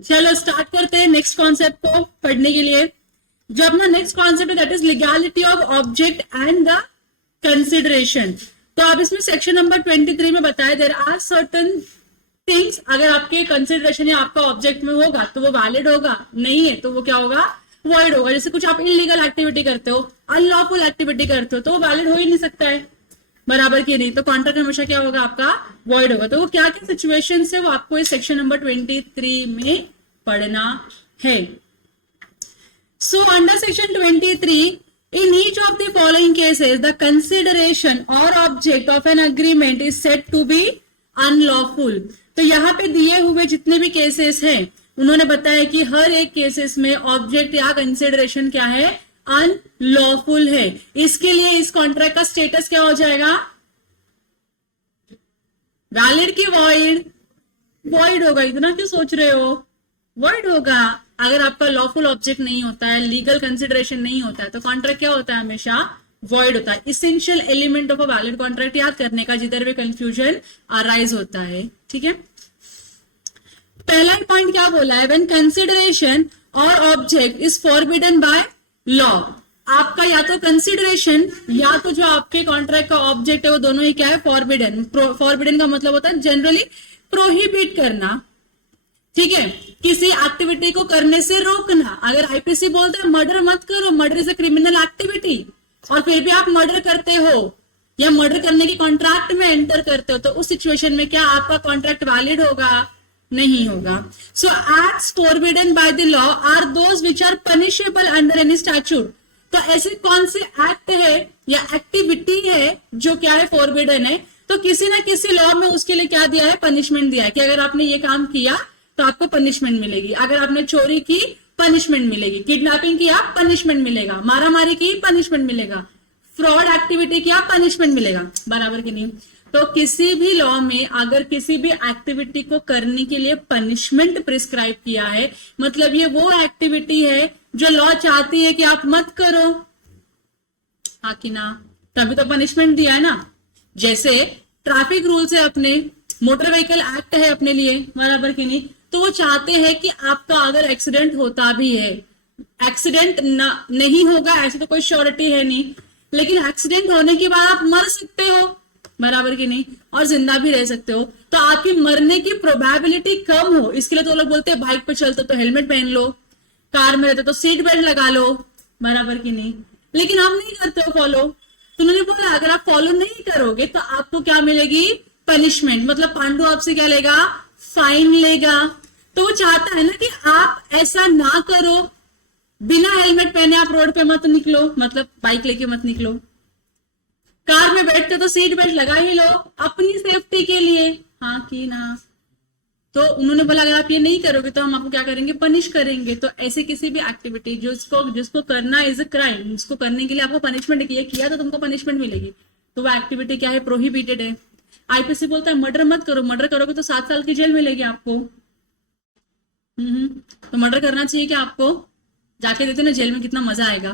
चलो स्टार्ट करते हैं नेक्स्ट कॉन्सेप्ट को पढ़ने के लिए। जो अपना नेक्स्ट कॉन्सेप्ट है that is legality of object and the consideration. तो आप इसमें सेक्शन नंबर 23 में बताया देयर आर सर्टन थिंग्स, अगर आपके कंसिडरेशन या आपका ऑब्जेक्ट में होगा तो वो वैलिड होगा, नहीं है तो वो क्या होगा, वॉइड होगा। जैसे कुछ आप इलीगल एक्टिविटी करते हो, अनलॉफुल एक्टिविटी करते हो, तो वो वैलिड हो ही नहीं सकता है, बराबर की नहीं। तो कॉन्ट्रैक्ट हमेशा क्या होगा, आपका वॉइड होगा। तो वो क्या क्या सिचुएशन है वो आपको इस सेक्शन नंबर 23 में पढ़ना है। So under section 23, in each of the following cases the consideration or object of an agreement is said to be unlawful। तो यहाँ पे दिए हुए जितने भी केसेस हैं उन्होंने बताया कि हर एक केसेस में ऑब्जेक्ट या कंसिडरेशन क्या है, अनलॉफुल है। इसके लिए इस कॉन्ट्रैक्ट का स्टेटस क्या हो जाएगा, वैलिड की वॉइड, वॉइड होगा। इतना क्यों सोच रहे हो, वॉइड होगा। अगर आपका लॉफुल ऑब्जेक्ट नहीं होता है, लीगल कंसिडरेशन नहीं होता है, तो कॉन्ट्रैक्ट क्या होता है, हमेशा वॉइड होता है। Essential element of a valid contract याद करने का, जिधर भी कंफ्यूजन अराइज होता है, ठीक है। पहला पॉइंट क्या बोला है, व्हेन कंसिडरेशन और object is forbidden by law. आपका या तो कंसिडरेशन या तो जो आपके कॉन्ट्रैक्ट का ऑब्जेक्ट है वो दोनों ही क्या है, फॉरबिडन। फॉरबिडन का मतलब होता है जनरली प्रोहिबिट करना, ठीक है, किसी एक्टिविटी को करने से रोकना। अगर आईपीसी बोलते हैं मर्डर मत करो, murder is a criminal activity, और फिर भी आप मर्डर करते हो या मर्डर करने के कॉन्ट्रैक्ट में एंटर करते हो, तो उस सिचुएशन में क्या आपका कॉन्ट्रैक्ट वैलिड होगा, नहीं होगा। So acts forbidden by the law are those which are punishable under any statute. तो ऐसे कौन से एक्ट है या एक्टिविटी है जो क्या है, फॉरबिडन है, तो किसी ना किसी लॉ में उसके लिए क्या दिया है, पनिशमेंट दिया है कि अगर आपने ये काम किया तो आपको पनिशमेंट मिलेगी। अगर आपने चोरी की पनिशमेंट मिलेगी, किडनैपिंग किया पनिशमेंट मिलेगा, मारामारी की पनिशमेंट मिलेगा, फ्रॉड एक्टिविटी किया पनिशमेंट मिलेगा, बराबर की नहीं। तो किसी भी लॉ में अगर किसी भी एक्टिविटी को करने के लिए पनिशमेंट प्रिस्क्राइब किया है, मतलब ये वो एक्टिविटी है जो लॉ चाहती है कि आप मत करो, हाँ कि ना, तभी तो पनिशमेंट दिया है ना। जैसे ट्रैफिक रूल्स है अपने, मोटर व्हीकल एक्ट है अपने लिए, बराबर की नहीं, तो वो चाहते हैं कि आपका अगर एक्सीडेंट होता भी है, एक्सीडेंट नहीं होगा ऐसे तो कोई श्योरिटी है नहीं, लेकिन एक्सीडेंट होने के बाद आप मर सकते हो, बराबर की नहीं, और जिंदा भी रह सकते हो। तो आपकी मरने की प्रोबेबिलिटी कम हो, इसके लिए तो लोग बोलते हैं बाइक पे चलते तो हेलमेट पहन लो, कार में रहते तो सीट बेल्ट लगा लो, बराबर की नहीं। लेकिन हम नहीं करते हो फॉलो, तो उन्होंने बोला अगर आप फॉलो नहीं करोगे तो आपको क्या मिलेगी, पनिशमेंट। मतलब पांडु आपसे क्या लेगा, फाइन लेगा। तो वो चाहता है ना कि आप ऐसा ना करो, बिना हेलमेट पहने आप रोड पे मत निकलो, मतलब बाइक लेके मत निकलो, कार में बैठते तो सीट बेल्ट लगा ही लो अपनी सेफ्टी के लिए, हाँ कि ना। तो उन्होंने बोला अगर आप ये नहीं करोगे तो हम आपको क्या करेंगे, पनिश करेंगे। तो ऐसे किसी भी एक्टिविटी जिसको करना इज अ क्राइम, उसको करने के लिए आपको पनिशमेंट किया तो तुमको पनिशमेंट मिलेगी, तो वो एक्टिविटी क्या है, प्रोहिबिटेड है। आईपीसी बोलता है मर्डर मत करो, मर्डर करोगे तो 7 साल की जेल मिलेगी आपको। तो मर्डर करना चाहिए क्या आपको, जाके देते ना जेल में, कितना मजा आएगा,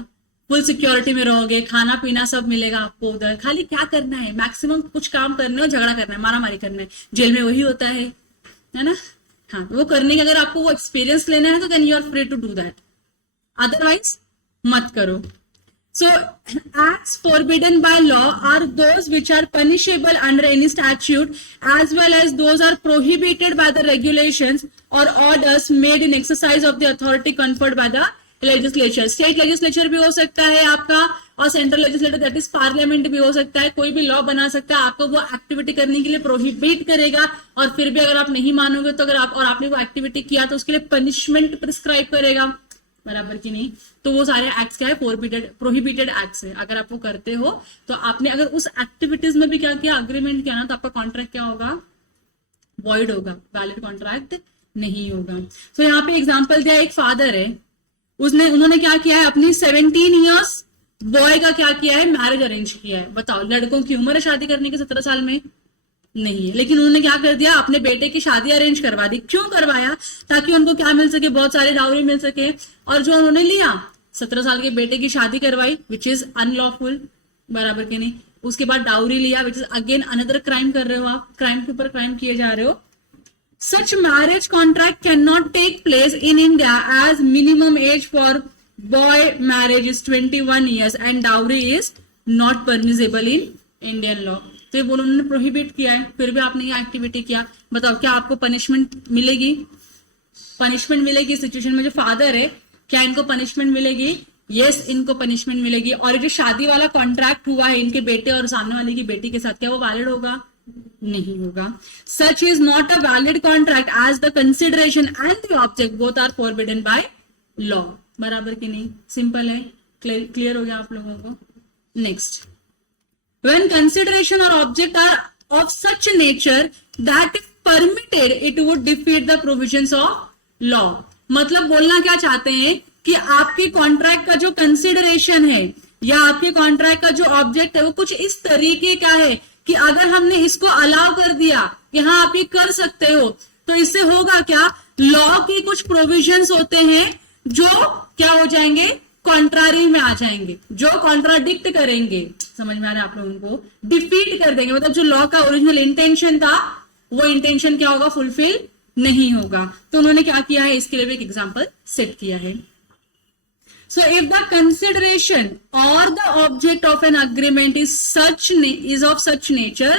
फुल सिक्योरिटी में रहोगे, खाना पीना सब मिलेगा आपको उधर, खाली क्या करना है, मैक्सिमम कुछ काम करना है, झगड़ा करना है, मारामारी करना है, जेल में वही होता है ना। हाँ, वो करने के अगर आपको वो एक्सपीरियंस लेना है तो then you are free to do that, otherwise मत करो। So, acts forbidden by law are those which are punishable under any statute, as well as those are prohibited by the regulations or orders made in exercise of the authority conferred by the legislature. State legislature भी हो सकता है आपका, और central legislator that is parliament भी हो सकता है। कोई भी लॉ बना सकता है, आपको वो एक्टिविटी करने के लिए प्रोहिबिट करेगा, और फिर भी अगर आप नहीं मानोगे तो अगर आपने वो एक्टिविटी किया तो उसके लिए पनिशमेंट प्रिस्क्राइब करेगा, बराबर की नहीं। तो वो सारे एक्ट्स क्या है, प्रोहिबिटेड एक्ट्स है। अगर आप वो करते हो तो आपने अगर उस एक्टिविटीज में भी क्या किया, अग्रीमेंट किया ना, तो आपका कॉन्ट्रैक्ट क्या होगा, वॉइड होगा, वैलिड कॉन्ट्रैक्ट नहीं होगा। तो यहाँ पे एग्जांपल दिया, एक फादर है, उन्होंने क्या किया है, अपनी 17 इयर्स बॉय का क्या किया है, मैरिज अरेंज किया है। बताओ, लड़कों की उम्र है शादी करने की 17 साल में, नहीं है, लेकिन उन्होंने क्या कर दिया, अपने बेटे की शादी अरेंज करवा दी। क्यों करवाया, ताकि उनको क्या मिल सके, बहुत सारे डाउरी मिल सके। और जो उन्होंने लिया, 17 साल के बेटे की शादी करवाई, विच इज अनलॉफुल, बराबर के नहीं। उसके बाद डाउरी लिया, which is again another crime कर रहे हो आप, क्राइम के ऊपर क्राइम किए जा रहे हो। Such marriage contract cannot take place in India as minimum age for boy marriage is 21 years and dowry is not permissible in Indian law. तो ये बोलो उन्होंने प्रोहिबिट किया है, फिर भी आपने ये एक्टिविटी किया, बताओ क्या आपको पनिशमेंट मिलेगी? पनिशमेंट मिलेगी। सिचुएशन में जो फादर है, क्या इनको पनिशमेंट मिलेगी? यस, इनको पनिशमेंट मिलेगी। और ये जो शादी वाला कॉन्ट्रैक्ट हुआ है इनके बेटे और सामने वाले की बेटी के साथ, क्या वो वैलिड होगा? नहीं होगा। Such is not a valid contract as the consideration and the object both are forbidden by law. बराबर कि नहीं? सिंपल है, क्लियर हो गया आप लोगों को। नेक्स्ट, व्हेन कंसिडरेशन और object are of such nature that is permitted it would defeat the provisions of law. मतलब बोलना क्या चाहते हैं कि आपके कॉन्ट्रैक्ट का जो कंसिडरेशन है या आपके कॉन्ट्रैक्ट का जो ऑब्जेक्ट है वो कुछ इस तरीके का है कि अगर हमने इसको अलाउ कर दिया कि हाँ आप ये कर सकते हो, तो इससे होगा क्या? लॉ की कुछ प्रोविजंस होते हैं जो क्या हो जाएंगे? कॉन्ट्रारी में आ जाएंगे, जो कॉन्ट्राडिक्ट करेंगे। समझ में आ रहा है आप लोगों को? डिफीट कर देंगे, मतलब जो लॉ का ओरिजिनल इंटेंशन था वो इंटेंशन क्या होगा? फुलफिल नहीं होगा। तो उन्होंने क्या किया है, इसके लिए भी एक एग्जाम्पल सेट किया है। So if the consideration or the object of an agreement is of such nature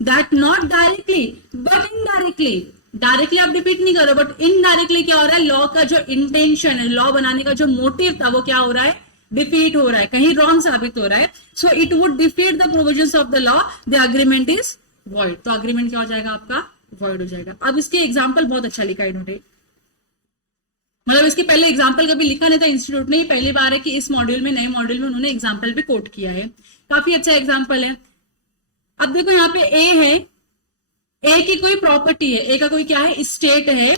that not directly but indirectly, directly आप रिपीट नहीं करो बट इनडायरेक्टली क्या हो रहा है? लॉ का जो इंटेंशन है, लॉ बनाने का जो मोटिव था वो क्या हो रहा है? डिफीट हो रहा है, कहीं रॉन्ग साबित हो रहा है। So it would defeat the provisions of the law, the agreement is void. तो अग्रीमेंट क्या हो जाएगा आपका? वॉइड हो जाएगा। अब इसके एग्जाम्पल बहुत अच्छा लिखा इन्होंने, मतलब इसके पहले एग्जाम्पल कभी लिखा नहीं था इंस्टीट्यूट ने, पहली बार है कि इस मॉड्यूल में, नए मॉड्यूल में उन्होंने एग्जाम्पल भी कोट किया है। काफी अच्छा एग्जाम्पल है। अब देखो यहाँ पे ए है, ए की कोई प्रॉपर्टी है, ए का कोई क्या है? स्टेट है,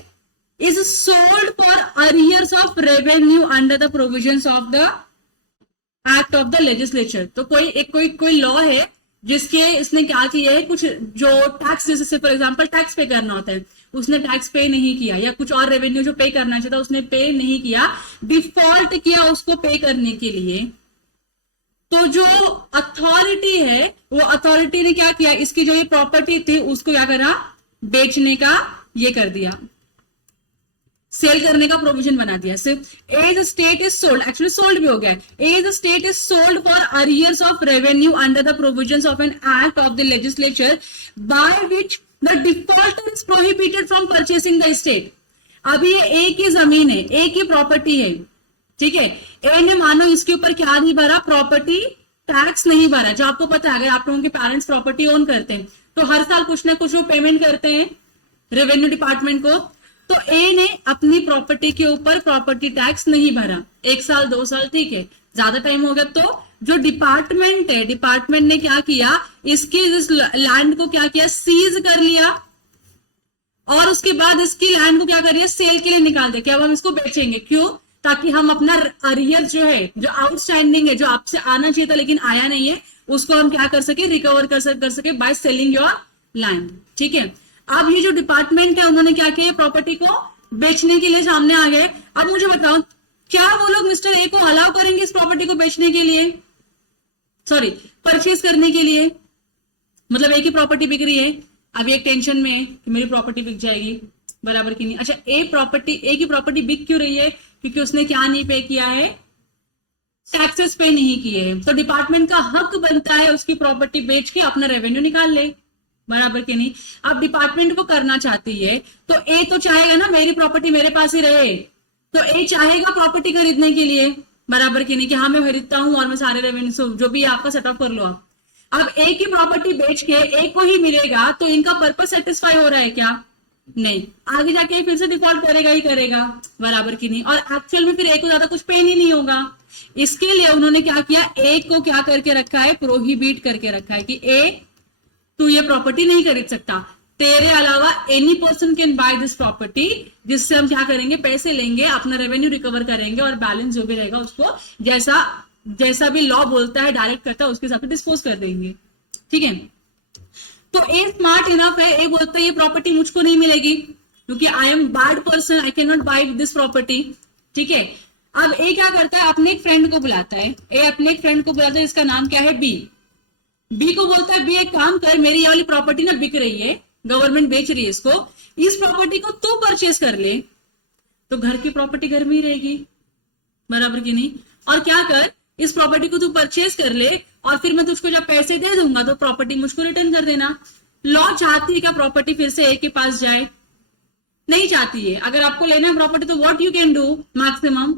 is sold for arrears of revenue under the provisions of the act of the legislature. तो कोई लॉ है जिसके इसने क्या किया है, कुछ जो टैक्स, जैसे फॉर एग्जाम्पल टैक्स पे करना होता है, उसने टैक्स पे नहीं किया, या कुछ और रेवेन्यू जो पे करना चाहिए था उसने पे नहीं किया, डिफॉल्ट किया उसको पे करने के लिए। तो जो अथॉरिटी है वो अथॉरिटी ने क्या किया, इसकी जो ये प्रॉपर्टी थी उसको क्या करा? बेचने का ये कर दिया, सेल करने का प्रोविजन बना दिया। सिर्फ A's estate is sold, actually sold भी हो गया, A's estate is sold for arrears of revenue under the provisions of an act of the legislature by which the defaulter is prohibited from purchasing the estate. अभी ये ए की जमीन है, ए की property है, ठीक है। ए ने मानो इसके ऊपर क्या नहीं भरा? प्रॉपर्टी टैक्स नहीं भरा। जो आपको पता है, अगर आप लोगों के पेरेंट्स प्रॉपर्टी ओन करते हैं तो हर साल कुछ ना कुछ वो पेमेंट करते हैं रेवेन्यू डिपार्टमेंट को। तो ए ने अपनी प्रॉपर्टी के ऊपर प्रॉपर्टी टैक्स नहीं भरा, 1 साल 2 साल, ठीक है, ज्यादा टाइम हो गया। तो जो डिपार्टमेंट है, डिपार्टमेंट ने क्या किया, इसकी इस लैंड को क्या किया? सीज कर लिया, और उसके बाद इसकी लैंड को क्या कर दिया? सेल के लिए निकाल दिया कि अब हम इसको बेचेंगे। क्यों? ताकि हम अपना अरियर जो है, जो आउटस्टैंडिंग है, जो आपसे आना चाहिए था लेकिन आया नहीं है, उसको हम क्या कर सके? रिकवर कर सके बाय सेलिंग योर लैंड, ठीक है। अब ये जो डिपार्टमेंट है उन्होंने क्या किया? प्रॉपर्टी को बेचने के लिए सामने आ गए। अब मुझे बताओ, क्या वो लोग मिस्टर ए को अलाउ करेंगे इस प्रॉपर्टी को बेचने के लिए, सॉरी परचेज करने के लिए? मतलब ए की प्रॉपर्टी बिक रही है, अभी एक टेंशन में है कि मेरी प्रॉपर्टी बिक जाएगी, बराबर की नहीं। अच्छा, ए की प्रॉपर्टी बिक क्यों रही है? क्योंकि उसने क्या नहीं पे किया है? टैक्सेस पे नहीं किए हैं। तो डिपार्टमेंट का हक बनता है उसकी प्रॉपर्टी बेच के अपना रेवेन्यू निकाल ले, बराबर के नहीं। अब डिपार्टमेंट को करना चाहती है तो ए तो चाहेगा ना मेरी प्रॉपर्टी मेरे पास ही रहे, तो ए चाहेगा प्रॉपर्टी खरीदने के लिए, बराबर के नहीं, कि हाँ मैं खरीदता हूं और मैं सारे रेवेन्यू जो भी आपका सेटअप कर लो आप। अब ए की प्रॉपर्टी बेच के ए को ही मिलेगा, तो इनका पर्पस सेटिस्फाई हो रहा है क्या? नहीं, आगे जाके फिर से डिफॉल्ट करेगा ही करेगा, बराबर की नहीं। और एक्चुअल में फिर ए को ज्यादा कुछ पेन ही नहीं होगा। इसके लिए उन्होंने क्या किया? ए को क्या करके रखा है? प्रोहिबिट करके रखा है कि ए तू ये प्रॉपर्टी नहीं खरीद सकता, तेरे अलावा any person can buy this property, जिससे हम क्या करेंगे? पैसे लेंगे, अपना रेवेन्यू रिकवर करेंगे और बैलेंस जो भी रहेगा उसको जैसा भी लॉ बोलता है, डायरेक्ट करता है, उसके हिसाब से डिस्पोज कर देंगे, ठीक है। तो ए स्मार्ट इनफ है, ए बोलता है ये प्रॉपर्टी मुझको नहीं मिलेगी क्योंकि I am bad person, I can not buy this property, ठीक है। अब ए क्या करता है? अपने एक फ्रेंड को बुलाता है, ए अपने एक फ्रेंड को बुलाता है, इसका नाम क्या है? बी को बोलता है बी एक काम कर, मेरी ये वाली प्रॉपर्टी ना बिक रही है, गवर्नमेंट बेच रही है इसको, इस प्रॉपर्टी को तू परचेज कर ले तो घर की प्रॉपर्टी घर में ही रहेगी, बराबर की नहीं। और क्या कर, इस प्रॉपर्टी को तू परचेज कर ले और फिर मैं तुझको जब पैसे दे दूंगा तो प्रॉपर्टी मुझको रिटर्न कर देना। लॉ चाहती है क्या प्रॉपर्टी फिर से ए के पास जाए? नहीं चाहती है। अगर आपको लेना है प्रॉपर्टी तो what you can do, maximum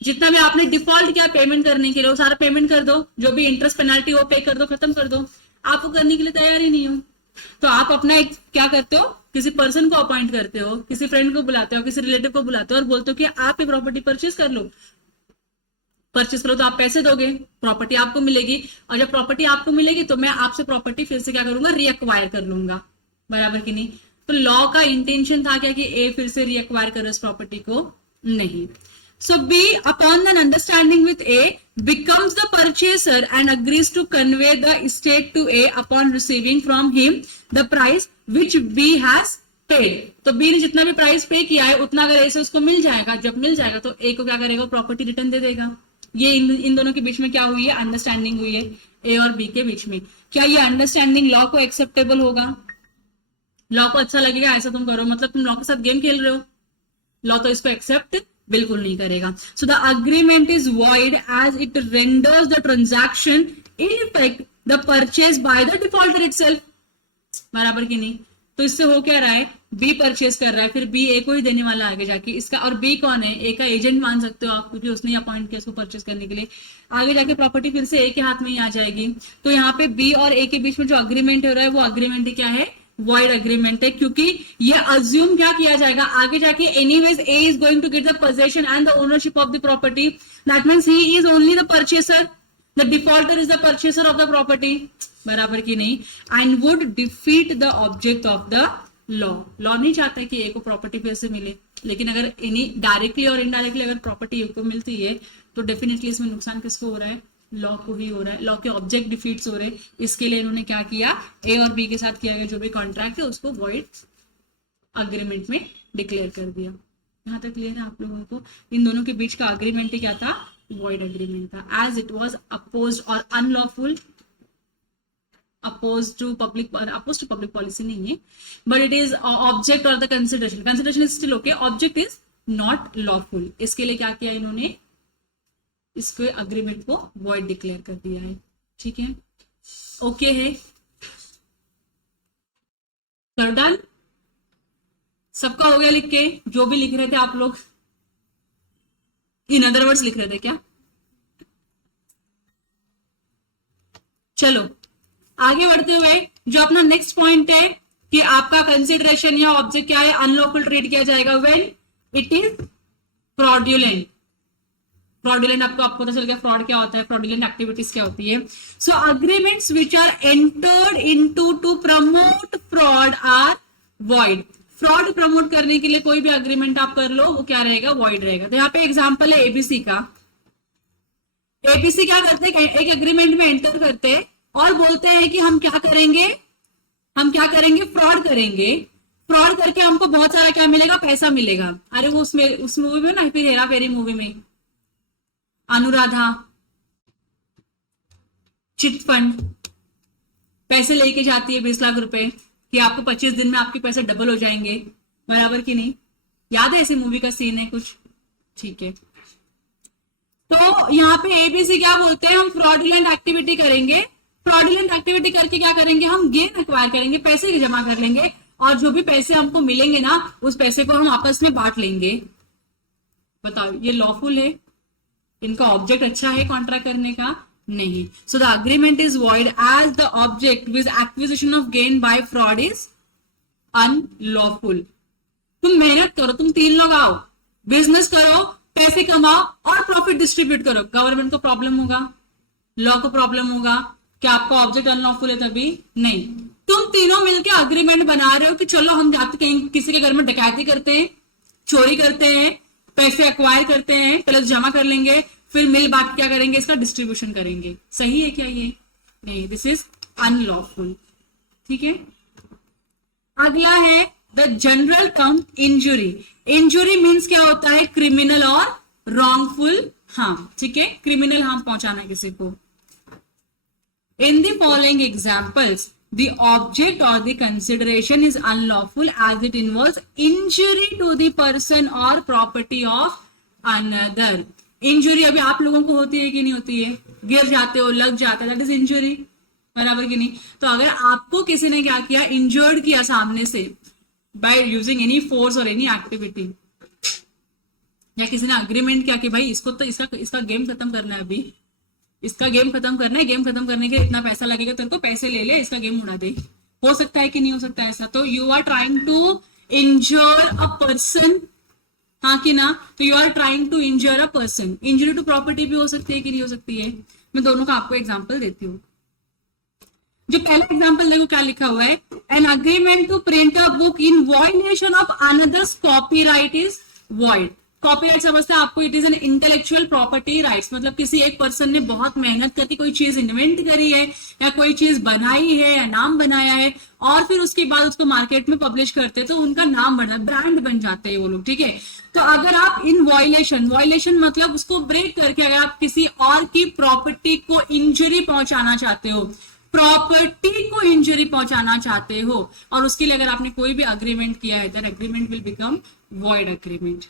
जितना भी आपने डिफॉल्ट किया पेमेंट करने के लिए वो सारा पेमेंट कर दो, जो भी इंटरेस्ट पेनल्टी वो पे कर दो, खत्म कर दो। आप वो करने के लिए तैयार ही नहीं हो तो आप अपना एक क्या करते हो, किसी पर्सन को अपॉइंट करते हो, किसी फ्रेंड को बुलाते हो, किसी रिलेटिव को बुलाते हो और बोलते हो कि आप ये प्रॉपर्टी परचेज कर लो। परचेज करो तो आप पैसे दोगे, प्रॉपर्टी आपको मिलेगी और जब प्रॉपर्टी आपको मिलेगी तो मैं आपसे प्रॉपर्टी फिर से क्या करूंगा, रीअक्वायर कर लूंगा, बराबर की नहीं। तो लॉ का इंटेंशन था क्या कि ए फिर से रीअक्वायर करो इस प्रॉपर्टी को? नहीं। So B, upon an understanding with A, becomes the purchaser and agrees to convey the estate to A upon receiving from him the price which B has paid. तो B ने जितना भी प्राइस पे किया है उतना अगर A से उसको मिल जाएगा, जब मिल जाएगा तो A को क्या करेगा, प्रॉपर्टी रिटर्न दे देगा। ये इन दोनों के बीच में क्या हुई है, अंडरस्टैंडिंग हुई है A और B के बीच में। क्या ये अंडरस्टैंडिंग लॉ को एक्सेप्टेबल होगा? लॉ को अच्छा लगेगा ऐसा तुम करो, मतलब तुम लॉ के साथ गेम खेल रहे हो। लॉ तो इसको एक्सेप्ट बिल्कुल नहीं करेगा। So the agreement is void as it renders the transaction in effect the purchase by the defaulter itself, बराबर की नहीं। तो इससे हो क्या रहा है, बी परचेज कर रहा है, फिर बी ए को ही देने वाला आगे जाके इसका, और बी कौन है, ए का एजेंट मान सकते हो आप, क्योंकि उसने अपॉइंट किया इसको परचेज करने के लिए। आगे जाके प्रॉपर्टी फिर से ए के हाथ में ही आ जाएगी। तो यहाँ पे बी और ए के बीच में जो अग्रीमेंट हो रहा है वो अग्रीमेंट ही क्या है, वॉइड अग्रीमेंट है, क्योंकि ये अज्यूम क्या किया जाएगा आगे जाके, anyways A is going to get the possession and the ownership of the property, that means he is only the purchaser, the defaulter is the purchaser of the property, बराबर की नहीं। And would defeat the object of the law. Law नहीं चाहता कि ए को property फिर से मिले, लेकिन अगर एनी डायरेक्टली और इनडायरेक्टली अगर प्रॉपर्टी ए को मिलती है तो डेफिनेटली इसमें नुकसान किसको हो रहा है, लॉ को ही हो रहा है। लॉ के ऑब्जेक्ट डिफीट्स हो रहे, इसके लिए इन्होंने क्या किया, ए और बी के साथ किया गया जो भी कॉन्ट्रैक्ट है उसको वॉइड अग्रीमेंट में डिक्लेयर कर दिया। यहाँ तक क्लियर है आप लोगों को? इन दोनों के बीच का अग्रीमेंट क्या था, वॉइड अग्रीमेंट था, एज इट वॉज अपोज्ड और unlawful, oppose to public policy नहीं है, बट इट इज ऑब्जेक्ट और the consideration is still okay, object is not lawful. इसके लिए क्या किया इन्होंने, इसके अग्रीमेंट को वॉइड डिक्लेयर कर दिया है। ठीक है, ओके है, कर डन, सबका हो गया लिख के, जो भी लिख रहे थे आप लोग, इन अदर वर्ड्स लिख रहे थे क्या? चलो आगे बढ़ते हुए जो अपना नेक्स्ट पॉइंट है कि आपका कंसिडरेशन या ऑब्जेक्ट क्या है, अनलॉफुल ट्रीट किया जाएगा when it is fraudulent. Fraudulent आपको पता चल गया फ्रॉड क्या होता है, फ्रॉडुलेंट एक्टिविटीज क्या होती है। So agreements which are entered into to promote fraud are void. Fraud promote करने के लिए कोई भी अग्रीमेंट आप कर लो वो क्या रहेगा, वॉइड रहेगा। तो यहाँ पे एग्जांपल है एबीसी का। एबीसी क्या करते हैं, एक एग्रीमेंट में एंटर करते हैं और बोलते हैं कि हम क्या करेंगे, फ्रॉड करेंगे, फ्रॉड करके हमको बहुत सारा क्या मिलेगा, पैसा मिलेगा। अरे वो उस मूवी में ना, फिर हेरा फेरी मूवी में अनुराधा चिट फंड पैसे लेके जाती है 20 लाख रुपए कि आपको 25 दिन में आपके पैसे डबल हो जाएंगे, बराबर की नहीं? याद है ऐसी मूवी का सीन है कुछ? ठीक है, तो यहाँ पे एबीसी क्या बोलते हैं, हम फ्रॉडुलेंट एक्टिविटी करेंगे, फ्रॉडुलेंट एक्टिविटी करके क्या करेंगे, हम गेन एक्वायर करेंगे, पैसे जमा कर लेंगे और जो भी पैसे हमको मिलेंगे ना उस पैसे को हम आपस में बांट लेंगे। बताओ ये लॉफुल है? इनका ऑब्जेक्ट अच्छा है कॉन्ट्रैक्ट करने का? नहीं। So the agreement is void as the object with acquisition of gain by fraud is unlawful. तुम मेहनत करो, तुम 3 लोग आओ, बिजनेस करो, पैसे कमाओ और प्रॉफिट डिस्ट्रीब्यूट करो, गवर्नमेंट को प्रॉब्लम होगा, लॉ को प्रॉब्लम होगा, क्या आपका ऑब्जेक्ट अनलॉफुल है तभी? नहीं। तुम तीनों मिलकर अग्रीमेंट बना रहे हो कि चलो हम जाते कहीं किसी के घर में डकैती करते हैं, चोरी करते हैं, पैसे एक्वायर करते हैं, पहले जमा कर लेंगे, फिर मिल बांट क्या करेंगे, इसका डिस्ट्रीब्यूशन करेंगे। सही है क्या ये? नहीं, दिस इज अनलॉफुल। ठीक है, अगला है the general term injury. Injury means क्या होता है, क्रिमिनल और रॉन्गफुल हार्म। ठीक है, क्रिमिनल हार्म पहुंचाना किसी को। In the following examples, the object or the consideration is unlawful as it involves injury to the person or property of another. Injury अभी आप लोगों को होती है कि नहीं होती है? गिर जाते हो, लग जाता है, दैट इज इंजुरी, बराबर कि नहीं? तो अगर आपको किसी ने क्या किया, इंजर्ड किया सामने से बाय यूजिंग एनी फोर्स और एनी एक्टिविटी, या किसी ने अग्रीमेंट किया कि भाई इसको तो इसका गेम खत्म करना है, अभी इसका गेम खत्म करना है, गेम खत्म करने के लिए इतना पैसा लगेगा, तेरे को पैसे ले ले, इसका गेम उड़ा दे, हो सकता है कि नहीं हो सकता है ऐसा? तो you are trying to injure a person, हाँ कि ना? तो you are trying to injure a person. Injury to property भी हो सकती है कि नहीं हो सकती है? मैं दोनों का आपको एग्जांपल देती हूँ. जो पहला एग्जांपल देखो क्या लिखा हुआ है, an agreement to print a book in violation of another's copyright is void. Copyright समझते हैं आपको, it is an intellectual property rights, मतलब किसी एक पर्सन ने बहुत मेहनत करके कोई चीज इन्वेंट करी है या कोई चीज बनाई है या नाम बनाया है और फिर उसके बाद उसको मार्केट में पब्लिश करते हैं तो उनका नाम बना, ब्रांड बन जाते हैं वो लोग, ठीक है? तो अगर आप इन वॉयलेशन मतलब उसको ब्रेक करके अगर आप किसी और की प्रॉपर्टी को इंजरी पहुंचाना चाहते हो, प्रॉपर्टी को इंजरी पहुंचाना चाहते हो और उसके लिए अगर आपने कोई भी अग्रीमेंट किया है, that agreement will become void agreement.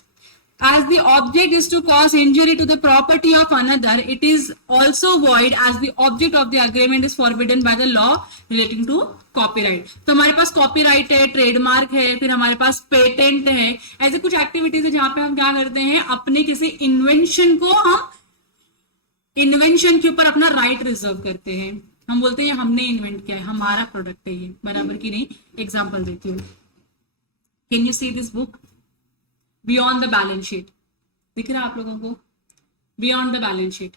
As the object is to cause injury to the property of another, it is also void as the object of the agreement is forbidden by the law relating to copyright. तो हमारे पास copyright है, trademark है, फिर हमारे पास patent है, ऐसे कुछ activities है जहां पे हम क्या करते हैं, अपने किसी इन्वेंशन को हम इन्वेंशन के ऊपर अपना राइट रिजर्व करते हैं. हम बोलते हैं हमने इन्वेंट किया है, हमारा प्रोडक्ट है ये, बराबर की नहीं? एग्जाम्पल देती हूँ. Can you see this book beyond the balance sheet? दिख रहा है आप लोगों को? Beyond the balance sheet.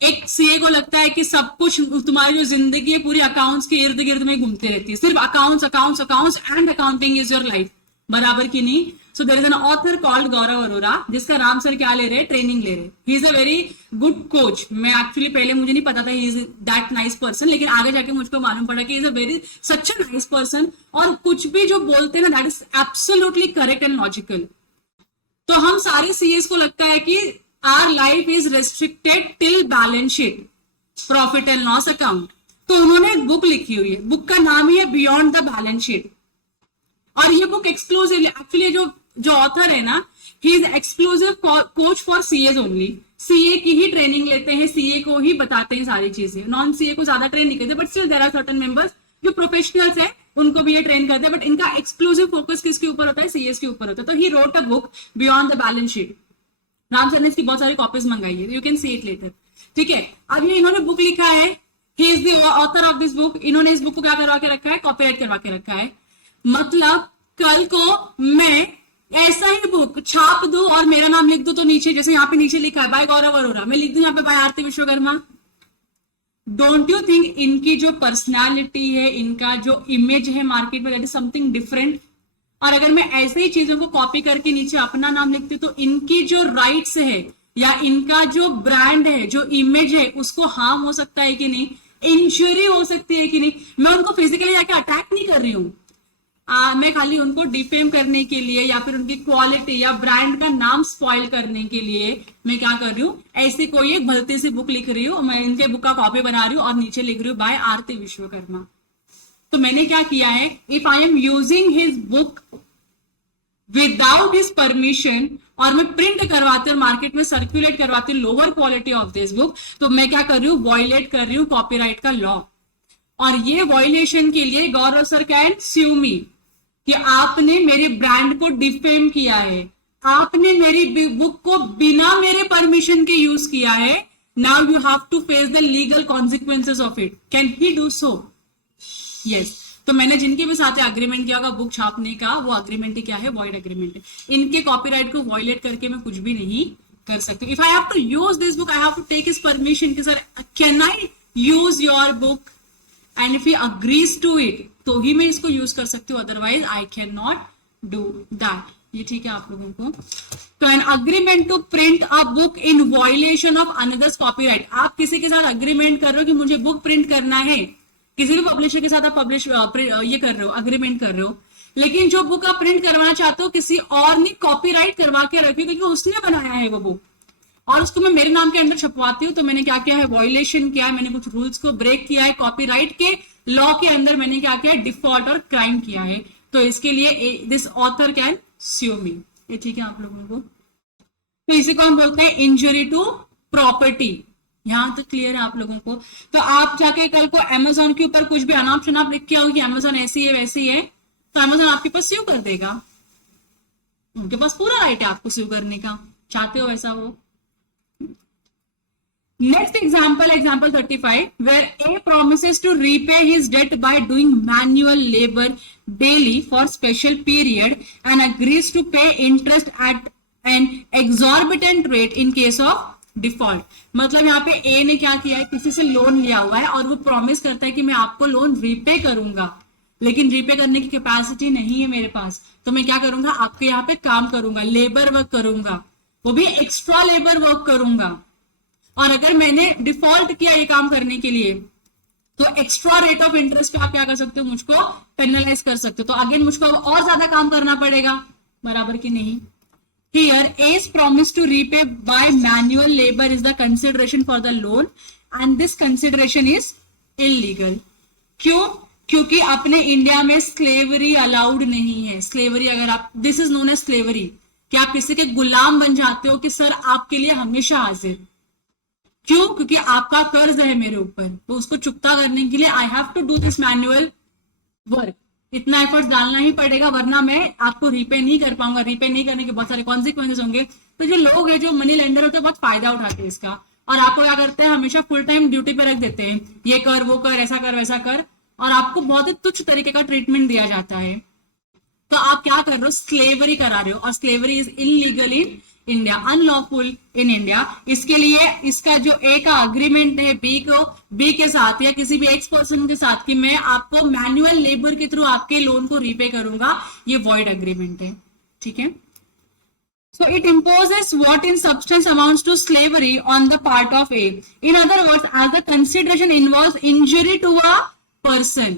एक सीए को लगता है कि सब कुछ तुम्हारी जो जिंदगी है पूरी अकाउंट्स के इर्द गिर्द में घूमते रहती है, सिर्फ accounts accounts accounts and accounting is your life, बराबर की नहीं? So there is an author called Gaurav Arora, जिसका राम सर क्या ले रहे हैं, ट्रेनिंग ले रहे हैं. He is a very good coach. मैं एक्चुअली पहले मुझे नहीं पता था he is that nice person, लेकिन आगे जाके मुझको मालूम पड़ा कि is a very such a nice person और कुछ भी जो बोलते हैं ना that is absolutely correct and logical. तो हम सारे सीएस को लगता है कि our life is restricted till balance sheet, profit and loss account. तो उन्होंने एक बुक लिखी हुई है, बुक का नाम ही है बियॉन्ड द बैलेंस शीट. और ये बुक एक्सक्लूसिवली, एक्चुअली जो ऑथर है ना, he is exclusive coach for CS only. CA की ही ट्रेनिंग लेते हैं, सीए को ही बताते हैं सारी चीजें, नॉन सीए को ज्यादा ट्रेन नहीं करते, but still there are certain members जो प्रोफेशनल्स है उनको भी ये ट्रेन करते हैं, बट इनका एक्सक्लूसिव फोकस किसके ऊपर होता है, सीएस के ऊपर होता है. तो he wrote a book beyond the balance sheet. Ram sir ने इसकी बहुत सारी कॉपीज मंगाई है, you can see it later, ठीक है? अब ये इन्होंने बुक लिखा है, he is the author of this book. इन्होंने इस बुक को क्या करवा के रखा है, कॉपीराइट करवा के रखा है. मतलब कल को मैं ऐसा ही बुक छाप दूं और मेरा नाम लिख दूं तो नीचे, जैसे यहाँ पे नीचे लिखा है बाय गौरव अरोरा, मैं लिख दूं यहाँ पे by Aarti Vishwakarma. Don't you think इनकी जो पर्सनालिटी है, इनका जो इमेज है मार्केट में, दैट इज समथिंग डिफरेंट? और अगर मैं ऐसे ही चीजों को कॉपी करके नीचे अपना नाम लिखती हूँ तो इनकी जो राइट्स है या इनका जो ब्रांड है, जो इमेज है, उसको हार्म हो सकता है कि नहीं, इंजरी हो सकती है कि नहीं? मैं उनको फिजिकली जाके अटैक नहीं कर रही हूँ, मैं खाली उनको डिफेम करने के लिए या फिर उनकी क्वालिटी या ब्रांड का नाम स्पॉइल करने के लिए मैं क्या कर रही हूँ, ऐसी कोई एक भलती सी बुक लिख रही हूँ, मैं इनके बुक का कॉपी बना रही हूँ और नीचे लिख रही हूँ बाय आरती विश्वकर्मा. तो मैंने क्या किया है, if I am using his book without his permission और मैं प्रिंट करवाते और मार्केट में सर्कुलेट करवाते lower quality of this book, तो मैं क्या कर रही हूँ, वॉयलेट कर रही हूँ कॉपीराइट का लॉ. और ये वॉयलेशन के लिए गौरव सर कैन स्यू मी कि आपने मेरी ब्रांड को डिफेम किया है, आपने मेरी बुक को बिना मेरे परमिशन के यूज किया है. Now you have to face the legal consequences of it. Can he do so? Yes. तो मैंने जिनके भी साथ अग्रीमेंट किया होगा बुक छापने का, वो अग्रीमेंट ही क्या है, वॉइड अग्रीमेंट है. इनके कॉपीराइट को वॉयलेट करके मैं कुछ भी नहीं कर सकती. If I have to use this book, I have to take his permission कि sir can I use your book, and if he agrees to it तो ही मैं इसको यूज कर सकती हूँ, otherwise I can not do that. ये ठीक है आप लोगों को? तो an agreement to print a book in violation of another's copyright. आप किसी के साथ अग्रीमेंट कर रहे हो कि मुझे बुक प्रिंट करना है, किसी भी पब्लिशर के साथ आप पब्लिश ये कर रहे हो, अग्रीमेंट कर रहे हो, लेकिन जो बुक आप प्रिंट करवाना चाहते हो किसी और ने कॉपीराइट करवा के रखी क्योंकि उसने बनाया है वो बुक, और उसको मैं मेरे नाम के अंदर छपवाती हूँ. तो मैंने क्या किया है, वॉयलेशन किया है, मैंने कुछ रूल्स को ब्रेक किया है, कॉपीराइट के लॉ के अंदर मैंने क्या किया, डिफॉल्ट और क्राइम किया है, तो इसके लिए दिस ऑथर कैन स्यू मी। ये ठीक है आप लोगों को? तो इसी को हम बोलते हैं इंजरी टू प्रॉपर्टी। यहां तक क्लियर है आप लोगों को? तो आप जाके कल को अमेजोन के ऊपर कुछ भी अनाप शनाप लिख के आओ कि अमेजोन ऐसी है वैसी है, तो अमेजोन आपके पास स्यू कर देगा। उनके पास पूरा राइट है आपको स्यू करने का, चाहते हो वैसा हो। Next example, example 35, where A promises to repay his debt by doing manual labor daily for special period and agrees to pay interest at an exorbitant rate in case of default। मतलब यहाँ पे A ने क्या किया है, किसी से loan लिया हुआ है और वो प्रॉमिस करता है कि मैं आपको लोन रीपे करूंगा, लेकिन रीपे करने की कैपेसिटी नहीं है मेरे पास, तो मैं क्या करूंगा, आपके यहाँ पे काम करूंगा, लेबर वर्क करूंगा, वो भी एक्स्ट्रा लेबर वर्क करूंगा। और अगर मैंने डिफॉल्ट किया ये काम करने के लिए, तो एक्स्ट्रा रेट ऑफ इंटरेस्ट पे आप क्या कर सकते हो, मुझको पेनलाइज कर सकते हो, तो अगेन मुझको और ज्यादा काम करना पड़ेगा, बराबर की नहीं। Here A's promise to repay by manual labor is the consideration for the loan and this consideration is illegal। क्यों? क्योंकि अपने इंडिया में स्लेवरी अलाउड नहीं है। स्लेवरी अगर आप, this is known as slavery, कि आप किसी के गुलाम बन जाते हो कि सर आपके लिए हमेशा हाजिर। क्यों? क्योंकि आपका कर्ज है मेरे ऊपर, तो उसको चुकता करने के लिए I have to do this manual work, इतना एफर्ट डालना ही पड़ेगा, वरना मैं आपको रीपे नहीं कर पाऊंगा। रीपे नहीं करने के बहुत सारे कॉन्सिक्वेंसेस होंगे। तो जो लोग हैं, जो मनी लेंडर होते हैं, बहुत फायदा उठाते हैं इसका, और आपको क्या करते हैं, हमेशा फुल टाइम ड्यूटी पे रख देते हैं, ये कर वो कर, ऐसा कर वैसा कर, और आपको बहुत ही तुच्छ तरीके का ट्रीटमेंट दिया जाता है। तो आप क्या कर रहे हो, स्लेवरी करा रहे हो, और slavery is illegal in India, unlawful in India. इसके लिए इसका जो ए का अग्रीमेंट है बी के साथ या किसी भी एक्स पर्सन के साथ कि मैं आपको मैनुअल लेबर के थ्रू आपके लोन को रीपे करूंगा, ये वॉइड अग्रीमेंट है। ठीक है? So it imposes what in substance amounts to slavery on the part of A. In other words, as the consideration involves injury to a person,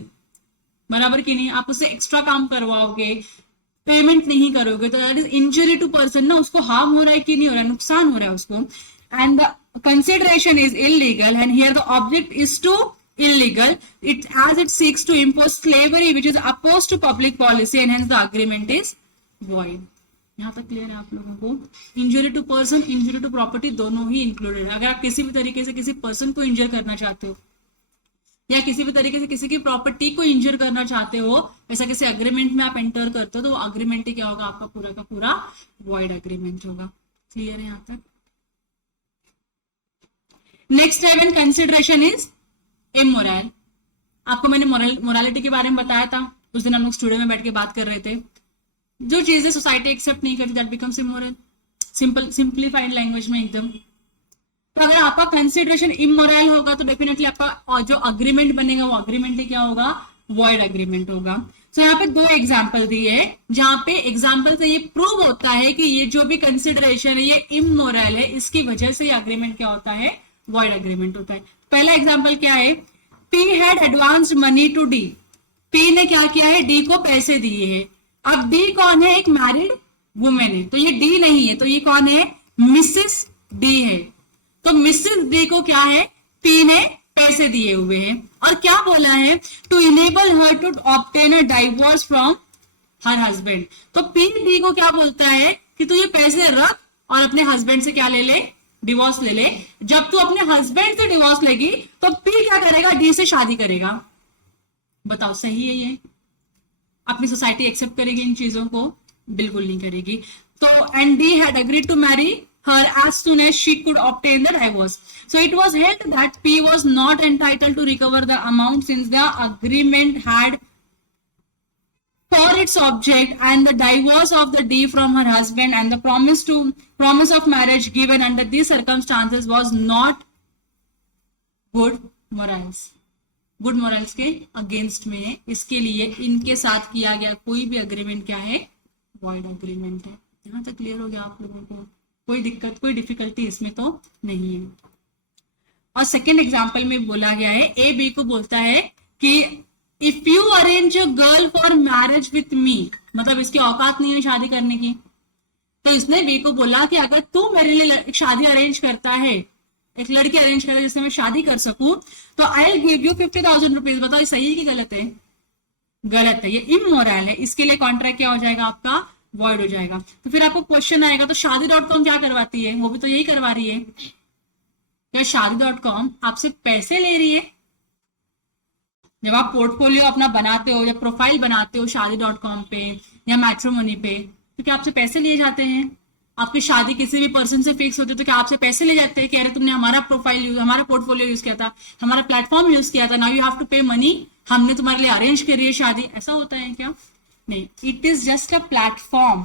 बराबर की नहीं, आप उससे एक्स्ट्रा काम करवाओगे, पेमेंट नहीं करोगे, तो that is injury to person ना, उसको हार्म हो रहा है कि नहीं हो रहा है, नुकसान हो रहा है उसको। And the consideration is illegal and here the object is to illegal it as it seeks to impose slavery which is opposed to public policy and hence the agreement is void। यहाँ तक clear है आप लोगों को? Injury to person, injury to property दोनों ही included है। अगर आप किसी भी तरीके से किसी पर्सन को इंजर करना चाहते हो या किसी भी तरीके से किसी की प्रॉपर्टी को इंजर करना चाहते हो, ऐसा किसी अग्रीमेंट में आप एंटर करते हो, तो वो अग्रीमेंट ही क्या होगा, आपका पूरा का पूरा वॉइड अग्रीमेंट होगा। क्लियर है यहाँ तक? नेक्स्ट है व्हेन कंसिडरेशन इज इमोरल। आपको मैंने मोरालिटी के बारे में बताया था, उस दिन हम लोग स्टूडियो में बैठ के बात कर रहे थे। जो चीजें सोसाइटी एक्सेप्ट नहीं करती that becomes immoral, simplified language में एकदम। तो अगर आपका कंसिडरेशन इमोरल होगा तो डेफिनेटली आपका जो अग्रीमेंट बनेगा वो अग्रीमेंट ही क्या होगा, वॉइड अग्रीमेंट होगा। तो यहाँ पे दो एग्जाम्पल दिए है, जहां पे एग्जाम्पल से ये प्रूव होता है कि ये जो भी कंसिडरेशन है ये इमोरल है, इसकी वजह से ये अग्रीमेंट क्या होता है, वॉइड अग्रीमेंट होता है। पहला एग्जाम्पल क्या है, P had advanced money to D. P ने क्या किया है, डी को पैसे दिए हैं। अब डी कौन है, एक मैरिड वुमेन है, तो ये डी नहीं है, तो ये कौन है, मिसेस डी है। तो मिसेस डी को क्या है, पी ने पैसे दिए हुए हैं, और क्या बोला है, to enable her to obtain a divorce from her husband. तो पी डी को क्या बोलता है कि तू ये पैसे रख और अपने हस्बैंड से क्या ले ले, डिवोर्स ले ले। जब तू अपने हस्बैंड से डिवोर्स लेगी तो पी क्या करेगा, डी से शादी करेगा। बताओ सही है ये? अपनी सोसाइटी एक्सेप्ट करेगी इन चीजों को? बिल्कुल नहीं करेगी। तो and D had agreed to marry her as soon as she could obtain the divorce. So it was held that P was not entitled to recover the amount since the agreement had for its object and the divorce of the D from her husband and the promise of marriage given under these circumstances was not good morals. Good morals के against में है, इसके लिए इनके साथ किया गया कोई भी अग्रीमेंट क्या है, वॉइड अग्रीमेंट है। यहाँ तक क्लियर हो गया आप लोगों को? कोई दिक्कत कोई डिफिकल्टी इसमें तो नहीं है। और सेकेंड एग्जाम्पल में बोला गया है, ए बी को बोलता है कि if you arrange a girl for marriage with me, मतलब इसकी औकात नहीं है शादी करने की, तो इसने बी को बोला कि अगर तू मेरे लिए शादी अरेंज करता है, एक लड़की अरेंज करेगा जिससे मैं शादी कर सकूं, तो आई गिव यू 50,000 रुपीज। बताओ ये सही है कि गलत है? गलत है, ये इमोरल है। इसके लिए कॉन्ट्रैक्ट क्या हो जाएगा आपका? वॉइड हो जाएगा। तो फिर आपको क्वेश्चन आएगा, तो शादी.com क्या करवाती है? वो भी तो यही करवा रही है। क्या शादी.com आपसे पैसे ले रही है? जब आप पोर्टफोलियो अपना बनाते हो या प्रोफाइल बनाते हो शादी.com पे या मैट्रिमोनी पे, तो क्या आपसे पैसे लिए जाते हैं? आपकी शादी किसी भी पर्सन से फिक्स होती है तो क्या आपसे पैसे ले जाते हैं? कह रहे तुमने हमारा प्रोफाइल यूज, हमारा पोर्टफोलियो यूज किया था, हमारा प्लेटफॉर्म यूज किया था, नाउ यू हैव टू पे मनी, हमने तुम्हारे लिए अरेंज करी है शादी। ऐसा होता है क्या? नहीं, it is just a platform.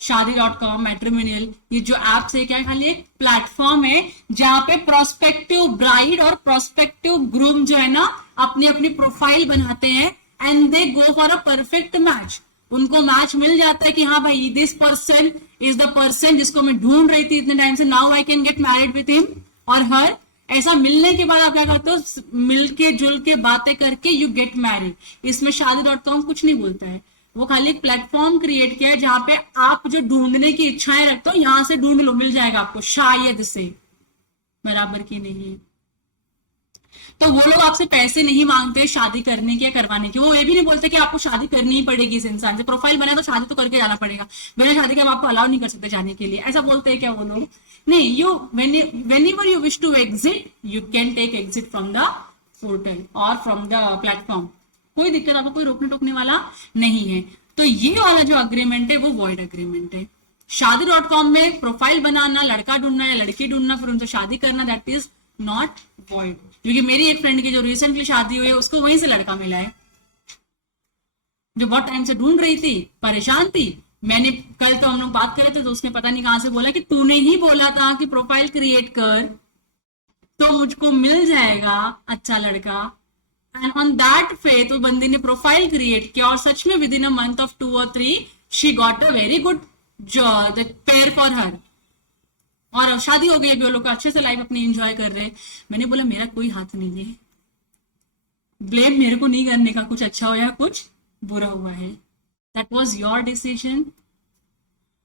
Shaadi.com, matrimonial, ये जो एप्स है क्या है? खाली एक प्लेटफॉर्म है जहां पे प्रोस्पेक्टिव ब्राइड और प्रोस्पेक्टिव ग्रूम जो है ना अपनी अपनी प्रोफाइल बनाते हैं and they go for a perfect match. उनको मैच मिल जाता है कि हाँ भाई this person is the person जिसको मैं ढूंढ रही थी इतने टाइम से, now I can get married with him और हर। ऐसा मिलने के बाद आप क्या करते हो? मिलके जुल के बातें करके यू गेट मैरिड। इसमें शादी.com कुछ नहीं बोलता है, वो खाली एक प्लेटफॉर्म क्रिएट किया है जहां पे आप जो ढूंढने की इच्छाएं रखते हो यहां से ढूंढ लो, मिल जाएगा आपको शायद से। बराबर की नहीं? तो वो लोग आपसे पैसे नहीं मांगते शादी करने के या करवाने के। वो ये भी नहीं बोलते कि आपको शादी करनी ही पड़ेगी इस इंसान से, प्रोफाइल बनाए तो शादी तो करके जाना पड़ेगा, बिना शादी के हम आपको अलाउ नहीं कर सकते जाने के लिए। ऐसा बोलते हैं क्या वो लोग? नहीं, you whenever you wish to exit you can take exit from the portal और from the platform। कोई दिक्कत, आपको कोई रोकने टोकने वाला नहीं है। तो ये वाला जो अग्रीमेंट है वो वॉइड अग्रीमेंट है। शादी.com में प्रोफाइल बनाना, लड़का ढूंढना या लड़की ढूंढना फिर उनसे शादी करना, दैट इज नॉट वॉइड। क्योंकि मेरी एक फ्रेंड की जो रिसेंटली शादी हुई है उसको वहीं से लड़का मिला है, जो बहुत टाइम से ढूंढ रही थी, परेशान थी। मैंने कल तो हम लोग बात कर रहे थे तो उसने पता नहीं कहां से बोला कि तूने ही बोला था कि प्रोफाइल क्रिएट कर तो मुझको मिल जाएगा अच्छा लड़का। एंड ऑन दैट फेथ वो बंदी ने प्रोफाइल क्रिएट किया और सच में with in a month of 2 or 3 she got a very good pair for her. और शादी हो गई, अभी वो लोग अच्छे से लाइफ अपनी एंजॉय कर रहे हैं। मैंने बोला मेरा कोई हाथ नहीं है, ब्लेम मेरे को नहीं करने का, कुछ अच्छा हो या कुछ बुरा हुआ है। That was your decision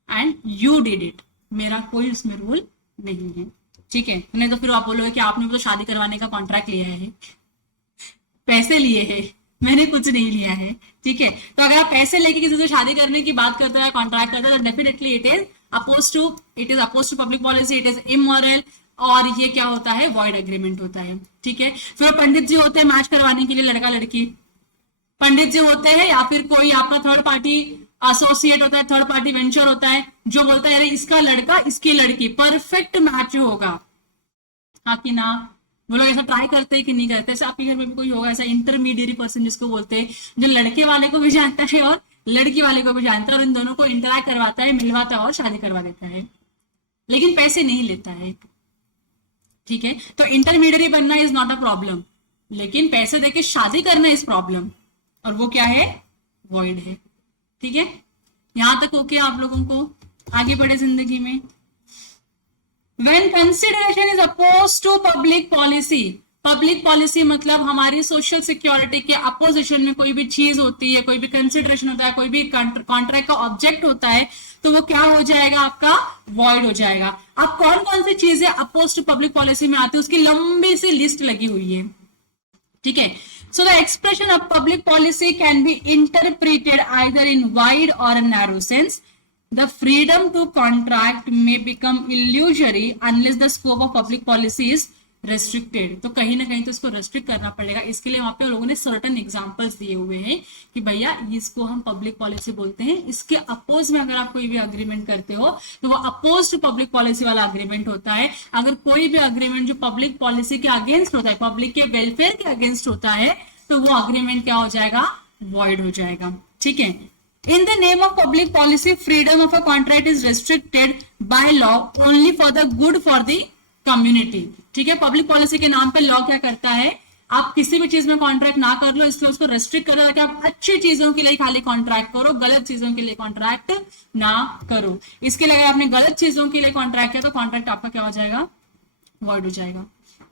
and you did it, मेरा कोई उसमें रूल नहीं है। ठीक है, नहीं तो फिर आप बोलोगे कि आपने तो शादी करवाने का कॉन्ट्रैक्ट लिया है, पैसे लिए हैं, मैंने कुछ नहीं लिया है। ठीक है, तो अगर आप पैसे लेके किसी से शादी करने की बात करते हैं, कॉन्ट्रैक्ट करते हैं, तो definitely it is oppose to public policy, it is immoral और ये क्या होता है? वॉइड एग्रीमेंट होता है। ठीक है, फिर पंडित जी होते हैं मैच करवाने के लिए लड़का लड़की, पंडित जी होते हैं या फिर कोई आपका थर्ड पार्टी एसोसिएट होता है, थर्ड पार्टी वेंचर होता है जो बोलता है अरे इसका लड़का इसकी लड़की परफेक्ट मैच होगा, हाँ कि ना? वो लोग ऐसा ट्राई करते हैं कि नहीं करते? ऐसा आपके घर में भी कोई होगा ऐसा इंटरमीडिएट पर्सन जिसको बोलते हैं, जो लड़के वाले को भी जानता है और लड़की वाले को भी जानता है और इन दोनों को इंटरैक्ट करवाता है, मिलवाता है और शादी करवा देता है, लेकिन पैसे नहीं लेता है। ठीक है, तो इंटरमीडिएट बनना इज नॉट अ प्रॉब्लम, लेकिन पैसे देके शादी करना इज प्रॉब्लम, और वो क्या है? वॉइड है। ठीक है, यहां तक ओके आप लोगों को? आगे बढ़े जिंदगी में। When consideration is opposed to public policy, public policy मतलब हमारी सोशल सिक्योरिटी के अपोजिशन में कोई भी चीज होती है, कोई भी कंसिडरेशन होता है, कोई भी कॉन्ट्रैक्ट का ऑब्जेक्ट होता है, तो वो क्या हो जाएगा? आपका वॉइड हो जाएगा। अब कौन कौन सी चीजें अपोज टू पब्लिक पॉलिसी में आती है उसकी लंबी सी लिस्ट लगी हुई है। ठीक है, so the expression of public policy can be interpreted either in wide or a narrow sense. The freedom to contract may become illusory unless the scope of public policy is restricted. तो कहीं ना कहीं तो इसको restrict करना पड़ेगा। इसके लिए वहां पे लोगों ने सर्टन एग्जांपल्स दिए हुए हैं कि भैया इसको हम पब्लिक पॉलिसी बोलते हैं, इसके अपोज में अगर आप कोई भी अग्रीमेंट करते हो तो वो अपोज टू पब्लिक पॉलिसी वाला अग्रीमेंट होता है। अगर कोई भी अग्रीमेंट जो पब्लिक पॉलिसी के अगेंस्ट होता है, पब्लिक के वेलफेयर के अगेंस्ट होता है, तो वो अग्रीमेंट क्या हो जाएगा? वॉइड हो जाएगा। ठीक है, in the name of public policy freedom of a contract is restricted by law only for the good for the community. ठीक है, पब्लिक पॉलिसी के नाम पे लॉ क्या करता है? आप किसी भी चीज में कॉन्ट्रैक्ट ना कर लो, इसलिए उसको रेस्ट्रिक्ट कर रहा है कि आप अच्छी चीजों के लिए खाली कॉन्ट्रैक्ट करो, गलत चीजों के लिए कॉन्ट्रैक्ट ना करो। इसके लिए अगर आपने गलत चीजों के लिए कॉन्ट्रैक्ट किया तो कॉन्ट्रैक्ट आपका क्या हो जाएगा? वॉइड हो जाएगा।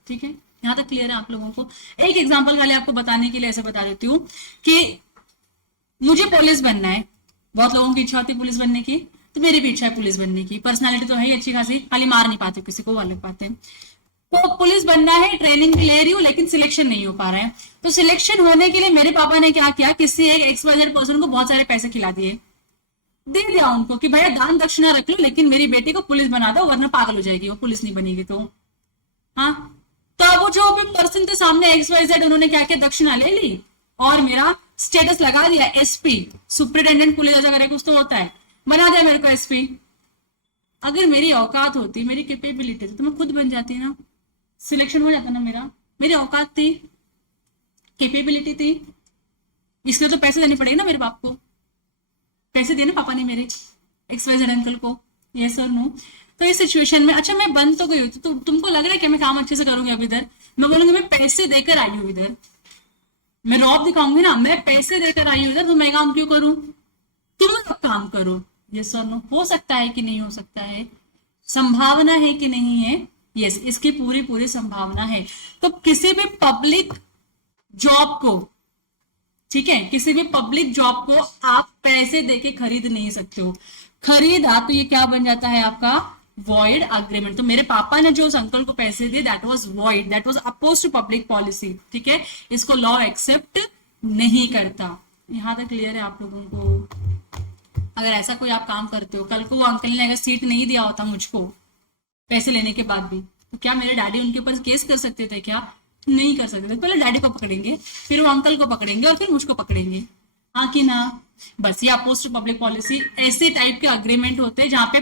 ठीक है, यहां तक क्लियर है आप लोगों को? एक एग्जाम्पल खाली आपको बताने के लिए ऐसे बता देती हूँ कि मुझे पुलिस बनना है, बहुत लोगों की इच्छा होती है पुलिस बनने की, तो मेरी भी इच्छा है पुलिस बनने की, पर्सनालिटी तो है ही अच्छी खासी, खाली मार नहीं पाती किसी को, वो अलग बात है। तो पुलिस बनना है, ट्रेनिंग भी ले रही हूँ, लेकिन सिलेक्शन नहीं हो पा रहा है। तो सिलेक्शन होने के लिए मेरे पापा ने क्या किया, किसी एक XYZ पर्सन को बहुत सारे पैसे खिला दिए, दे दिया उनको कि भैया दान दक्षिणा रख लो, लेकिन मेरी बेटी को पुलिस बना दो, वरना पागल हो जाएगी वो, पुलिस नहीं बनेगी तो। हाँ, तो अब वो जो भी पर्सन थे सामने XYZ, उन्होंने क्या किया, दक्षिणा ले ली और मेरा स्टेटस लगा दिया SP, सुप्रिटेंडेंट पुलिस ऐसा करे कुछ तो होता है, बना दिया मेरे को SP। अगर मेरी औकात होती, मेरी कैपेबिलिटी थी, तो मैं खुद बन जाती ना, सिलेक्शन हो जाता ना मेरा। मेरी औकात थी, कैपेबिलिटी थी, इसलिए तो पैसे देने पड़ेगा ना मेरे बाप को, पैसे दिए ना पापा ने मेरे XYZ अंकल को, यस और नो। तो इस सिचुएशन में अच्छा मैं बन तो गई होती, तो तुमको लग रहा है कि मैं काम अच्छे से करूंगी अब इधर, मैं बोलूंगी मैं पैसे देकर आई हूँ इधर, मैं रॉब दिखाऊंगी ना, मैं पैसे देकर आई हूँ इधर, तो मैं काम क्यों करूं, तुम लोग काम करो, यस और नो। हो सकता है कि नहीं हो सकता है, संभावना है कि नहीं है, यस, इसकी पूरी पूरी संभावना है। तो किसी भी पब्लिक जॉब को, ठीक है, किसी भी पब्लिक जॉब को आप पैसे देके खरीद नहीं सकते हो, खरीदा तो ये क्या बन जाता है आपका, वॉइड अग्रीमेंट। तो मेरे पापा ने जो उस अंकल को पैसे दिए, that was void, that was oppose to public policy, ठीक है, इसको लॉ एक्सेप्ट नहीं करता। यहां तक क्लियर है आप लोगों को? अगर ऐसा कोई आप काम करते हो, कल को वो अंकल ने अगर सीट नहीं दिया होता मुझको पैसे लेने के बाद भी, तो क्या मेरे डैडी उनके ऊपर केस कर सकते थे क्या? नहीं कर सकते थे। पहले डैडी को पकड़ेंगे, फिर वो अंकल को पकड़ेंगे और फिर मुझको पकड़ेंगे, हाँ कि ना? बस ये अपोज टू पब्लिक पॉलिसी ऐसे टाइप के अग्रीमेंट होते हैं जहां पे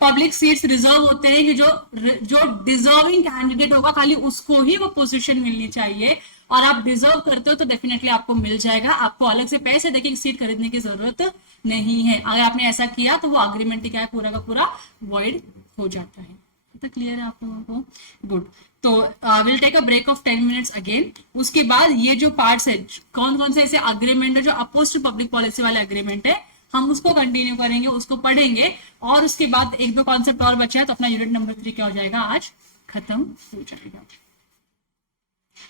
पब्लिक सीट्स रिजर्व होते हैं कि जो डिजर्विंग कैंडिडेट होगा खाली उसको ही वो पोजीशन मिलनी चाहिए, और आप डिजर्व करते हो तो डेफिनेटली आपको मिल जाएगा, आपको अलग से पैसे देके सीट खरीदने की जरूरत नहीं है। अगर आपने ऐसा किया तो वो अग्रीमेंट क्या है, पूरा का पूरा वॉइड हो जाता है। तो क्लियर है आप लोगों को? गुड। तो will take a break of 10 minutes again. उसके बाद ये जो पार्ट्स है, कौन कौन से ऐसे अग्रीमेंट है जो अपोज टू पब्लिक पॉलिसी वाले अग्रीमेंट है, हम उसको कंटिन्यू करेंगे, उसको पढ़ेंगे, और उसके बाद एक दो कॉन्सेप्ट और बचा है, तो अपना यूनिट नंबर 3 क्या हो जाएगा, आज खत्म हो जाएगा।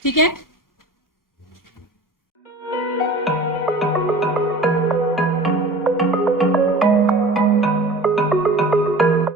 ठीक है।